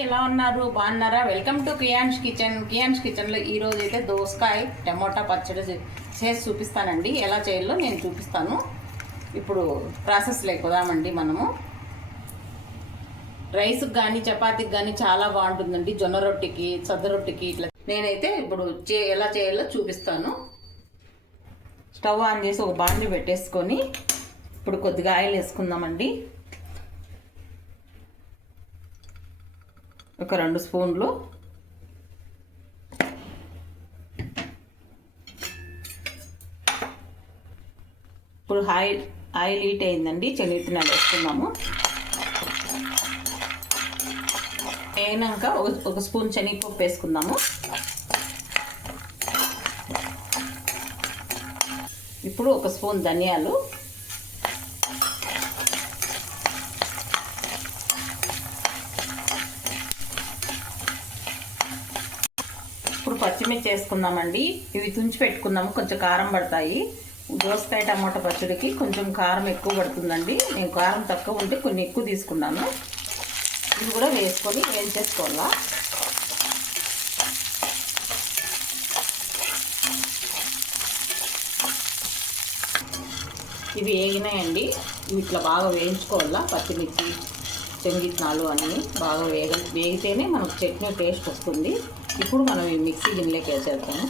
ఎలా ఉన్నారు? బాగున్నారా? వెల్కమ్ టు కియాన్స్ కిచెన్లో ఈరోజు అయితే దోసకాయ టమోటా పచ్చడి చేసి చూపిస్తానండి. ఎలా చేయాలో నేను చూపిస్తాను. ఇప్పుడు ప్రాసెస్ లేకుదామండి. మనము రైస్కి కానీ చపాతీకి కానీ చాలా బాగుంటుందండి. జొన్న రొట్టికి, సద్ద రొట్టికి ఇట్లా. నేనైతే ఇప్పుడు ఎలా చేయాలో చూపిస్తాను. స్టవ్ ఆన్ చేసి ఒక బాండి పెట్టేసుకొని ఇప్పుడు కొద్దిగా ఆయిల్ వేసుకుందామండి. ఒక 2 స్పూన్లు. ఇప్పుడు ఆయిల్ హీట్ అయిందండి. శనగపిండి వేసుకుందాము. వేగినాక ఒక స్పూన్ శనగపప్పు వేసుకుందాము. ఇప్పుడు ఒక స్పూన్ ధనియాలు, ఇప్పుడు పచ్చిమిర్చి వేసుకుందామండి. ఇవి తుంచి పెట్టుకుందాము, కొంచెం కారం పడతాయి. దోసకాయ టమాటా పచ్చడికి కొంచెం కారం ఎక్కువ పడుతుందండి. నేను కారం తక్కువ ఉంటే కొన్ని ఎక్కువ తీసుకున్నాను. ఇవి కూడా వేసుకొని వేయించేసుకోవాలా. ఇవి వేగినాయండి. ఇవి ఇట్లా బాగా వేయించుకోవాలా. పచ్చిమిర్చి, శనగిత్తనాలు అన్నీ బాగా వేగితేనే మనకు చట్నీ టేస్ట్ వస్తుంది. ఇప్పుడు మనం ఈ మిక్సీ గిన్నెలోకి వేసేద్దాము.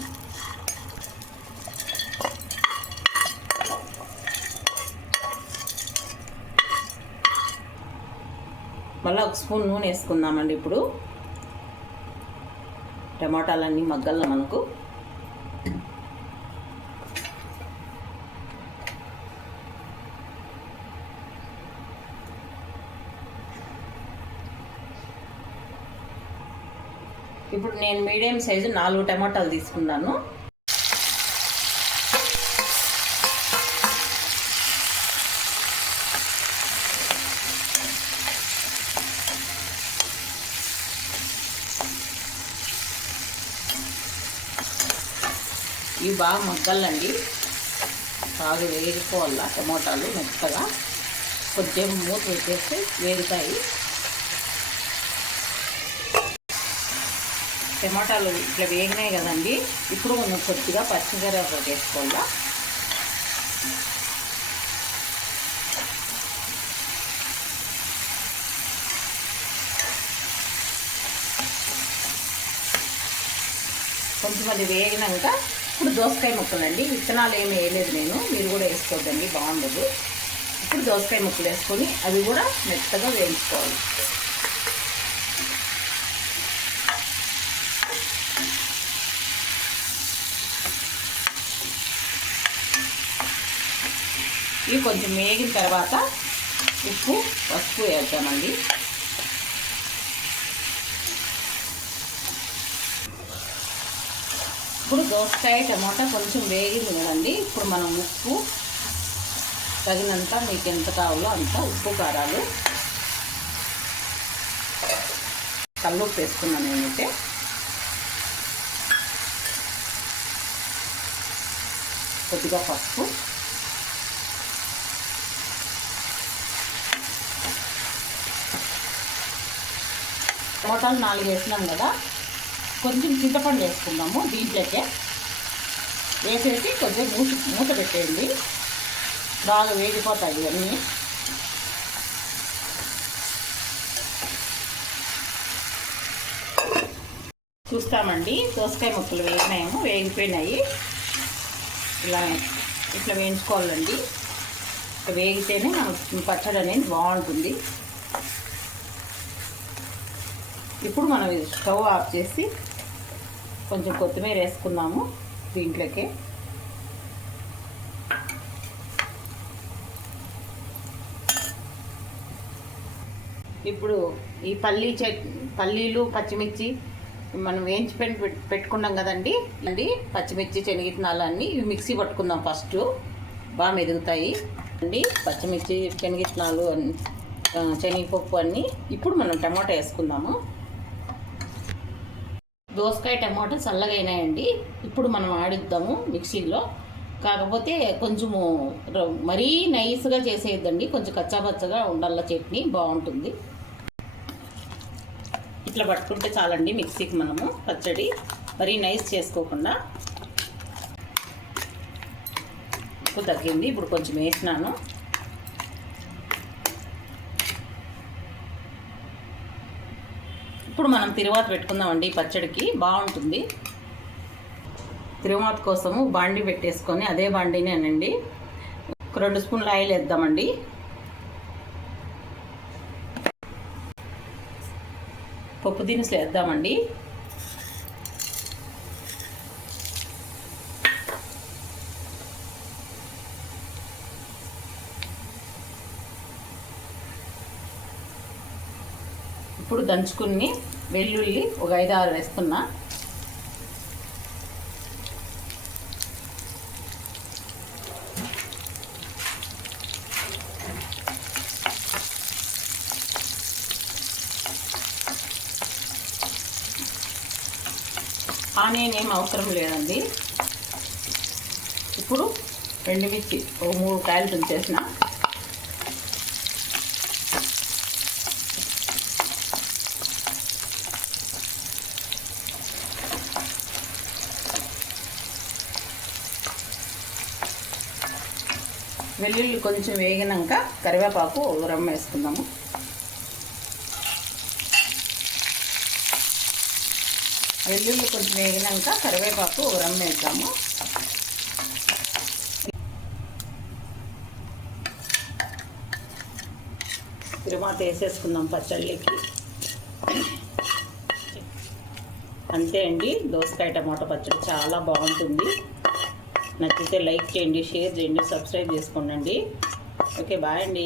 మళ్ళీ ఒక స్పూన్ నూనె వేసుకుందామండి. ఇప్పుడు టమాటాలన్నీ మగ్గల్లో మనకు. ఇప్పుడు నేను మీడియం సైజు 4 టమాటాలు తీసుకున్నాను. ఇవి బాగా మగ్గాలండి. బాగా వేగిపోవాలా టమాటాలు మెత్తగా. కొంచెం మూత పెట్టేస్తే వేగుతాయి. టమాటాలు ఇట్లా వేగినాయి కదండి. ఇప్పుడు మనం కొద్దిగా పచ్చిమిరపకాయ వేసుకోవాలా. కొంచెం అది వేగినాక ఇప్పుడు దోసకాయ ముక్కలండి. విత్తనాలు ఏమి వేయలేదు నేను, మీరు కూడా వేసుకోవద్దండి, బాగుండదు. ఇప్పుడు దోసకాయ ముక్కలు వేసుకొని అవి కూడా మెత్తగా వేయించుకోవాలి. ఇవి కొంచెం వేగిన తర్వాత ఉప్పు, పసుపు వేద్దామండి. ఇప్పుడు దోసకాయ టమాటా కొంచెం వేగింది కదండి. ఇప్పుడు మనం ఉప్పు తగినంత, మీకు ఎంత కావాలో అంత ఉప్పు, కారాలు, కల్లుప్పు వేసుకున్నాను నేనైతే. కొద్దిగా పసుపు, టమాటాలు 4 వేసినాం కదా. కొంచెం చింతపండు వేసుకుందాము. దీంట్లోకే వేసేసి కొంచెం మూత పెట్టేయండి. బాగా వేగిపోతాయి ఇవన్నీ. చూస్తామండి. దోసకాయ ముక్కలు వేగిపోయినాయి. ఇట్లా వేయించుకోవాలండి. వేగితేనే మనకు పచ్చడి అనేది బాగుంటుంది. ఇప్పుడు మనం స్టవ్ ఆఫ్ చేసి కొంచెం కొత్తిమీర వేసుకుందాము దీంట్లోకి. ఇప్పుడు ఈ పల్లీలు, పచ్చిమిర్చి మనం వేయించి పెట్టుకున్నాం కదండి. పచ్చిమిర్చి, శనగిత్తనాలు అన్నీ ఇవి మిక్సీ పట్టుకుందాం. ఫస్ట్ బాగా మెదుగుతాయి అండి పచ్చిమిర్చి, శనగిత్తనాలు, శనగపప్పు అన్నీ. ఇప్పుడు మనం టమాటా వేసుకుందాము. దోసకాయ టమాటా చల్లగా అయినాయండి. ఇప్పుడు మనం ఆడిద్దాము మిక్సీలో. కాకపోతే కొంచెము మరీ నైస్గా చేసేయద్దండి, కొంచెం కచ్చాపచ్చగా ఉండాల. చట్నీ బాగుంటుంది. ఇట్లా పట్టుకుంటే చాలండి మిక్సీకి మనము పచ్చడి మరీ నైస్ చేసుకోకుండా. ఉప్పు తగ్గింది, ఇప్పుడు కొంచెం వేసినాను. ఇప్పుడు మనం తిరువాత పెట్టుకుందామండి. ఈ పచ్చడికి బాగుంటుంది. తిరువాత కోసము బాండి పెట్టేసుకొని అదే బాండినేనండి ఒక 2 స్పూన్ల ఆయిల్ వేద్దామండి. పప్పు దినుసులు వేద్దామండి. ఇప్పుడు దంచుకుని వెల్లుల్లి ఒక 5-6 వేస్తున్నా. ఆనియన్ ఏం అవసరం లేదండి. ఇప్పుడు ఎండుమిర్చి ఒక 3 కాయలు తుంచేసిన. వెల్లుల్లి కొంచెం వేగినాక కరివేపాకు రమ్మ వేసుకుందాము. వెల్లుల్లి కొంచెం వేగినాక కరివేపాకు రమ్మ వేద్దాము. తిరువాత వేసేసుకుందాం పచ్చళ్ళకి. అంతే అండి, దోసకాయ టమాటా పచ్చడి చాలా బాగుంటుంది. నచ్చితే లైక్ చేయండి, షేర్ చేయండి, సబ్స్క్రైబ్ చేసుకోండి. ఓకే, బాయ్ అండి.